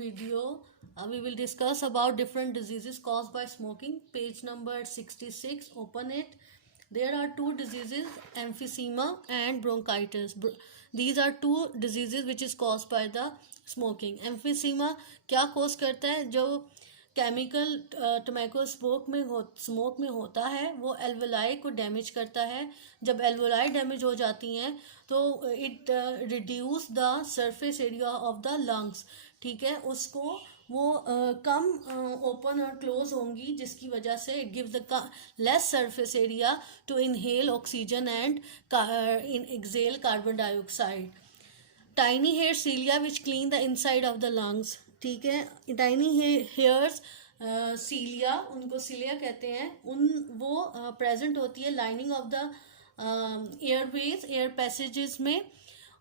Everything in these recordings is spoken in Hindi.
video, we will discuss about different diseases caused by smoking. Page number 66, open it. There are two diseases, emphysema and bronchitis. These are two diseases which is caused by the smoking. Emphysema क्या cause करता है? जो केमिकल टोबैको स्मोक में होता है वो एल्वोलाई को डैमेज करता है. जब एल्वोलाई डैमेज हो जाती हैं तो it reduce the surface area of the lungs. ठीक है, उसको वो कम ओपन और क्लोज होंगी, जिसकी वजह से it gives the less surface area to inhale oxygen and exhale carbon dioxide. Tiny hair cilia which clean the inside of the lungs. ठीक है, टाइनी हेयर्स सीलिया, उनको सीलिया कहते हैं, वो प्रेजेंट होती है lining of the Airways, air passages में.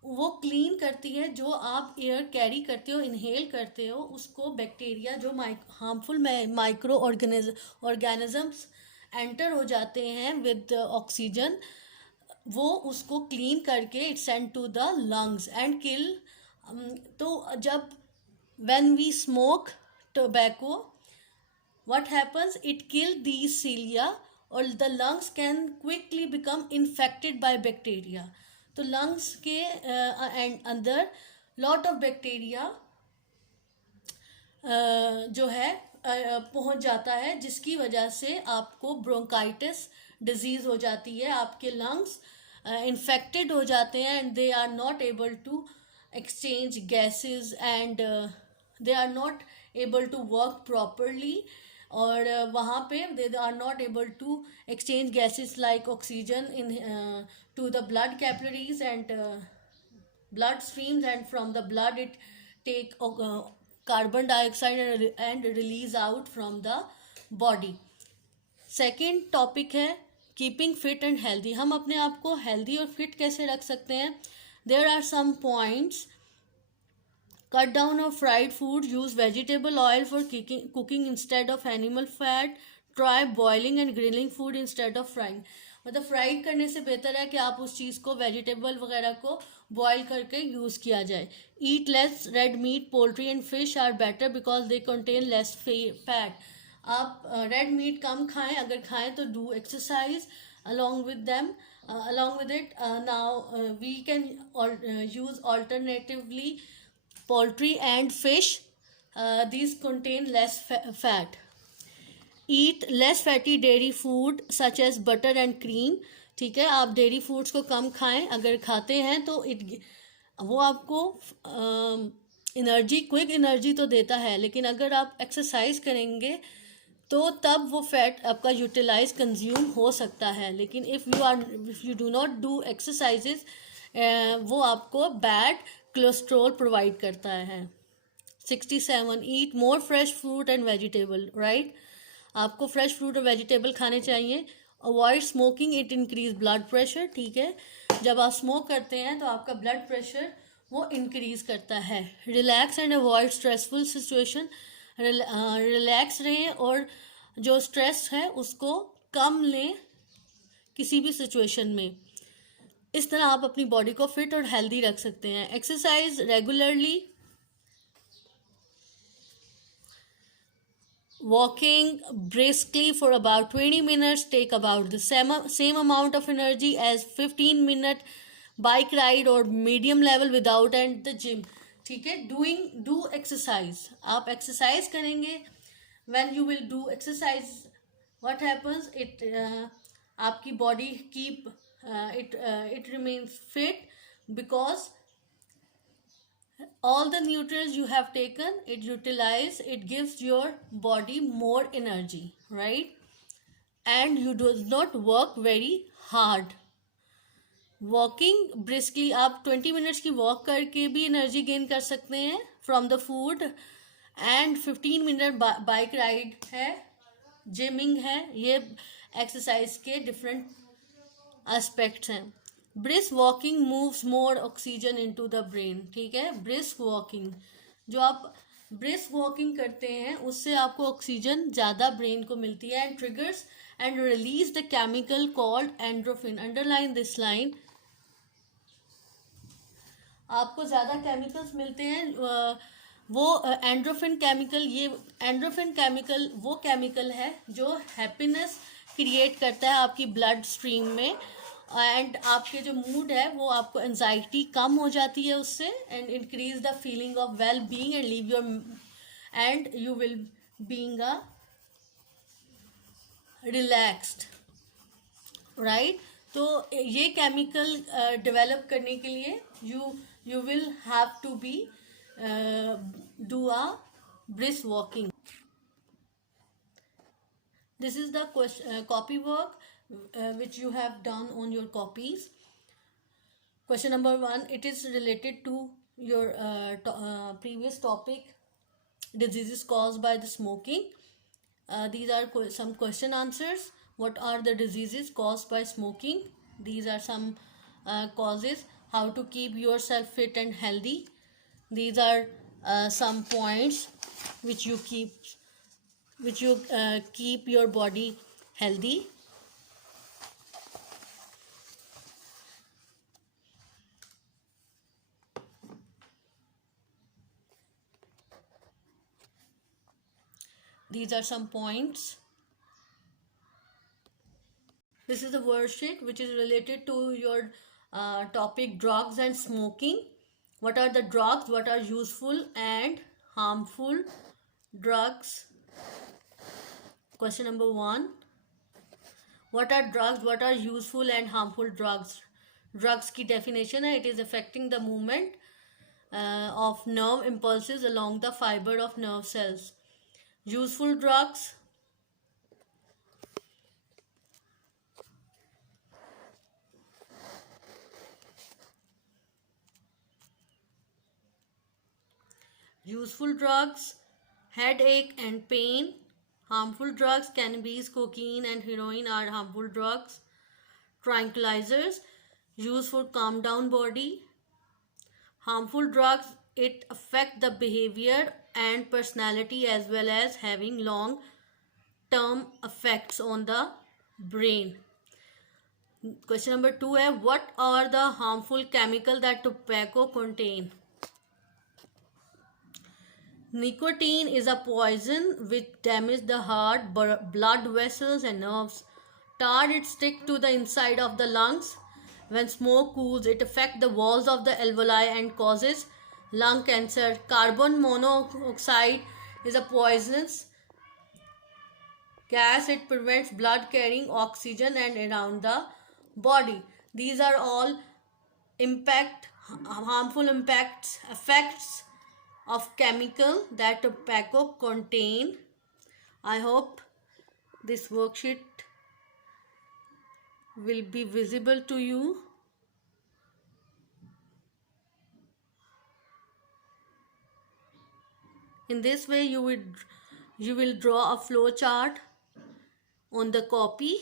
वो क्लीन करती है जो आप एयर कैरी करते हो, इनहेल करते हो, उसको बैक्टीरिया जो हार्मफुल माइक्रो ऑर्गेनिजम्स एंटर हो जाते हैं विद ऑक्सीजन, वो उसको क्लीन करके it send to the lungs and kill. तो जब when we smoke tobacco, what happens, it kill these cilia or the lungs can quickly become infected by bacteria. तो lungs के अंदर lot of bacteria जो है पहुंच जाता है, जिसकी वजह से आपको ब्रोंकाइटिस डिजीज हो जाती है. आपके लंग्स इन्फेक्टेड हो जाते हैं and they are not able to exchange gases and they are not able to work properly. और वहाँ पे they are not able to exchange gases like oxygen in to the blood capillaries and blood streams, and from the blood it take carbon dioxide and release out from the body. Second topic है कीपिंग फिट एंड हेल्दी. हम अपने आप को हेल्दी और फिट कैसे रख सकते हैं? There are some points. Cut down on fried food. Use vegetable oil for cooking instead of animal fat. Try boiling and grilling food instead of frying. मतलब फ्राइड करने से बेहतर है कि आप उस चीज़ को, वेजिटेबल वगैरह को बॉयल करके यूज़ किया जाए. Eat less red meat. Poultry and fish are better because they contain less fat. आप रेड मीट कम खाएं, अगर खाएं तो do exercise along with them. Along with it, now we can use alternatively poultry and fish. These contain less fat. Eat less fatty dairy food such as butter and cream. ठीक है, आप डेयरी फूड्स को कम खाएं. अगर खाते हैं तो वो आपको एनर्जी, क्विक एनर्जी तो देता है, लेकिन अगर आप एक्सरसाइज करेंगे तो तब वो फैट आपका यूटिलाइज कंज्यूम हो सकता है. लेकिन if you do not do exercises, वो आपको बैड कोलेस्ट्रॉल प्रोवाइड करता है. 67. Eat more fresh fruit and vegetable. Right, आपको फ्रेश फ्रूट और वेजिटेबल खाने चाहिए. Avoid smoking, it increase blood pressure. ठीक है, जब आप स्मोक करते हैं तो आपका ब्लड प्रेशर वो इंक्रीज करता है. Relax and avoid stressful situation. Relax रहें और जो स्ट्रेस है उसको कम लें किसी भी सिचुएशन में. इस तरह आप अपनी बॉडी को फिट और हेल्दी रख सकते हैं. Exercise regularly. Walking briskly for about 20 minutes take about the same amount of energy as 15-minute bike ride or medium level without and the gym. ठीक है, डू एक्सरसाइज. आप एक्सरसाइज करेंगे, when you will do exercise what happens, it आपकी body keep it remains fit because all the nutrients you have taken, it utilize, it gives your body more energy, right? And you do not work very hard. Walking briskly, आप 20 मिनट्स की वॉक करके भी एनर्जी गेन कर सकते हैं from the food. And 15 minute bike ride है, जिमिंग है. ये एक्सरसाइज के डिफरेंट एस्पेक्ट्स हैं. Brisk walking moves more oxygen into the brain. ठीक है, ब्रिस्क वॉकिंग, जो आप ब्रिस्क वॉकिंग करते हैं उससे आपको ऑक्सीजन ज़्यादा ब्रेन को मिलती है. And triggers and release the chemical called endorphin. Underline this line. आपको ज़्यादा केमिकल्स मिलते हैं वो एंड्रोफिन केमिकल, ये एंड्रोफिन केमिकल वो केमिकल है जो हैप्पीनेस क्रिएट करता है आपकी ब्लड स्ट्रीम में, एंड आपके जो मूड है वो आपको एंजाइटी कम हो जाती है उससे, and increase the feeling of well being and leave your and you will being a relaxed, right. तो ये केमिकल डेवलप करने के लिए you will have to be do a brisk walking. This is the copy work which you have done on your copies. Question number 1, it is related to your previous topic, diseases caused by the smoking. These are some question answers. What are the diseases caused by smoking? These are some causes. How to keep yourself fit and healthy? These are some points which you keep your body healthy. These are some points. This is the worksheet which is related to your topic drugs and smoking. What are the drugs? What are useful and harmful drugs? Question number 1. What are drugs? What are useful and harmful drugs? Drugs की definition है, it is affecting the movement of nerve impulses along the fiber of nerve cells. Useful drugs: headache and pain. Harmful drugs: cannabis, cocaine and heroin are harmful drugs. Tranquilizers, used for calm down body. Harmful drugs: it affect the behavior and personality as well as having long term effects on the brain. Question number 2 है, what are the harmful chemical that tobacco contain? Nicotine is a poison which damages the heart, blood vessels and nerves. Tar, it sticks to the inside of the lungs. When smoke cools, it affects the walls of the alveoli and causes lung cancer. Carbon monoxide is a poisonous gas. It prevents blood carrying oxygen and around the body. These are all harmful effects of chemical that tobacco contain. I hope this worksheet will be visible to you. In this way you will draw a flow chart on the copy